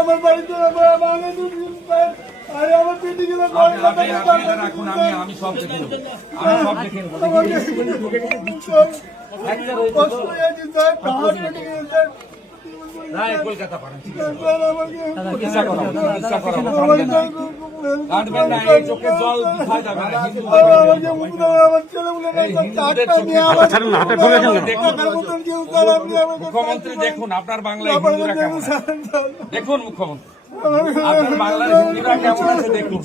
আমার বাড়িতে আরে আমার পেটে গেলে রাখুন আমি আমি সব দেখে নেব। আমি সব দেখে নেব। কলকাতা পাঠান চিকিৎসা করাবো চিকিৎসা করাবো মুখ্যমন্ত্রী দেখুন আপনার বাংলায় কেমন দেখুন মুখ্যমন্ত্রী আপনার বাংলার হিন্দুরা কেমন আছে? দেখুন।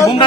ঘুমটা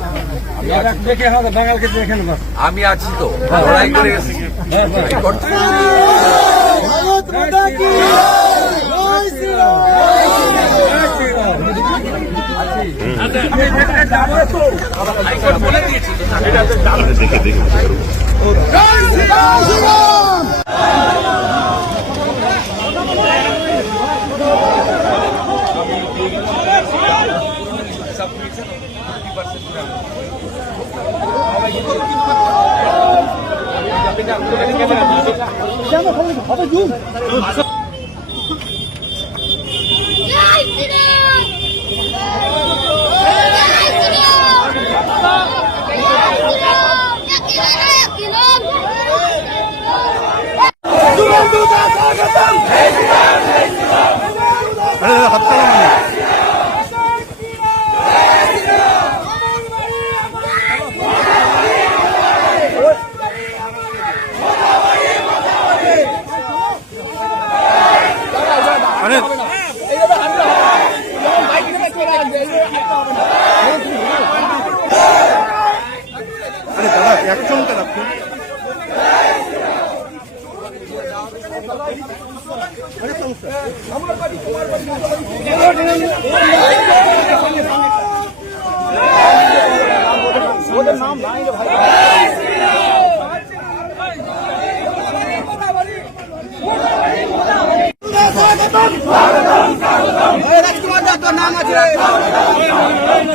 আমি আছি তো লড়াই করে গেছি হাত এই করতে-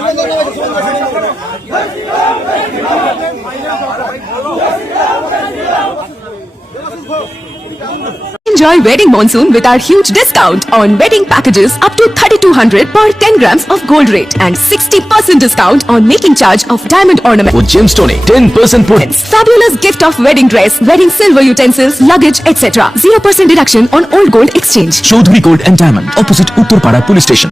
হাইকোর্ট বলে দিয়েছি তো। জয় শ্রীরাম জয় Shriram Enjoy wedding monsoon with our huge discount on wedding packages up to 3200 per 10 grams of gold rate and 60% discount on making charge of diamond ornament. With gemstone 10% points fabulous gift of wedding dress wedding silver utensils luggage etc 0% deduction on old gold exchange. Chaudhary Gold and Diamond opposite Uttarpara police station.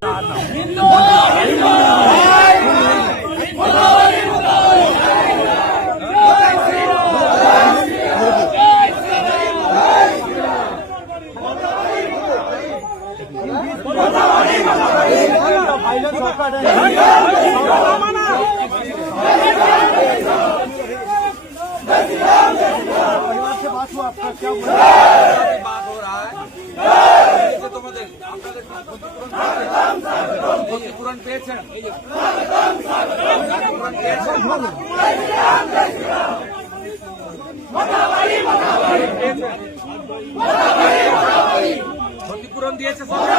ক্ষতিপূরণ পেয়েছেন? ক্ষতিপূরণ দিয়েছে সরকার?